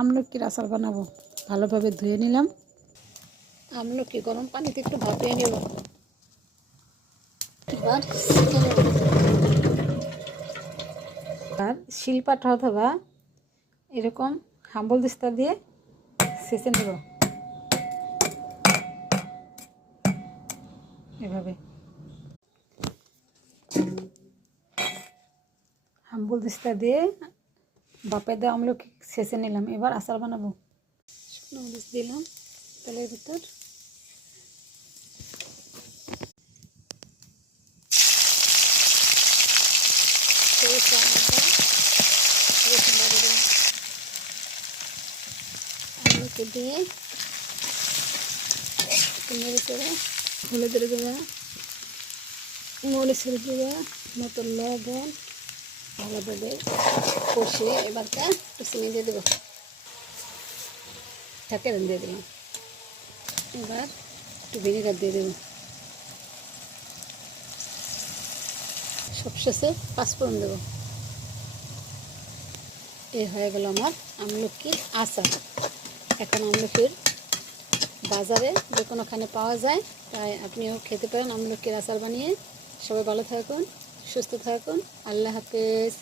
আমলকির আচার বানাবো। ভালোভাবে ধুয়ে নিলাম। আমলকি গরম পানিতে একটু ভাপিয়ে নেব। আর শিলপাটা অথবা এরকম হাম্বল দিস্তা দিয়ে ছেঁচে নেব। এভাবে হাম্বল দিস্তা দিয়ে বাপে দেওয়া আমলকি ছেঁচে নিলাম। এবার আচার বানাবো। শুকনো মরিচ দিলাম তেলের ভিতর। আমলকি দিয়ে মরিচের হলুদের গুঁড়া, মরিচের গুঁড়া মতো লবণ ভালোভাবে কষিয়ে এবারটা একটু চিনি দিয়ে দেবো। ঢাকা দিয়ে দিলাম। এবার একটু ভিনেগার দিয়ে দেবো। সবশেষে পাঁচফোড়ন দেবো। এই হয়ে গেল আমার আমলকির আচার। এখন আমলকির বাজারে যে কোনোখানে পাওয়া যায়, তাই আপনিও খেতে পারেন আমলকির আচার বানিয়ে। সবাই ভালো থাকুন, সুস্থ থাকুন। আল্লাহ হাফেজ।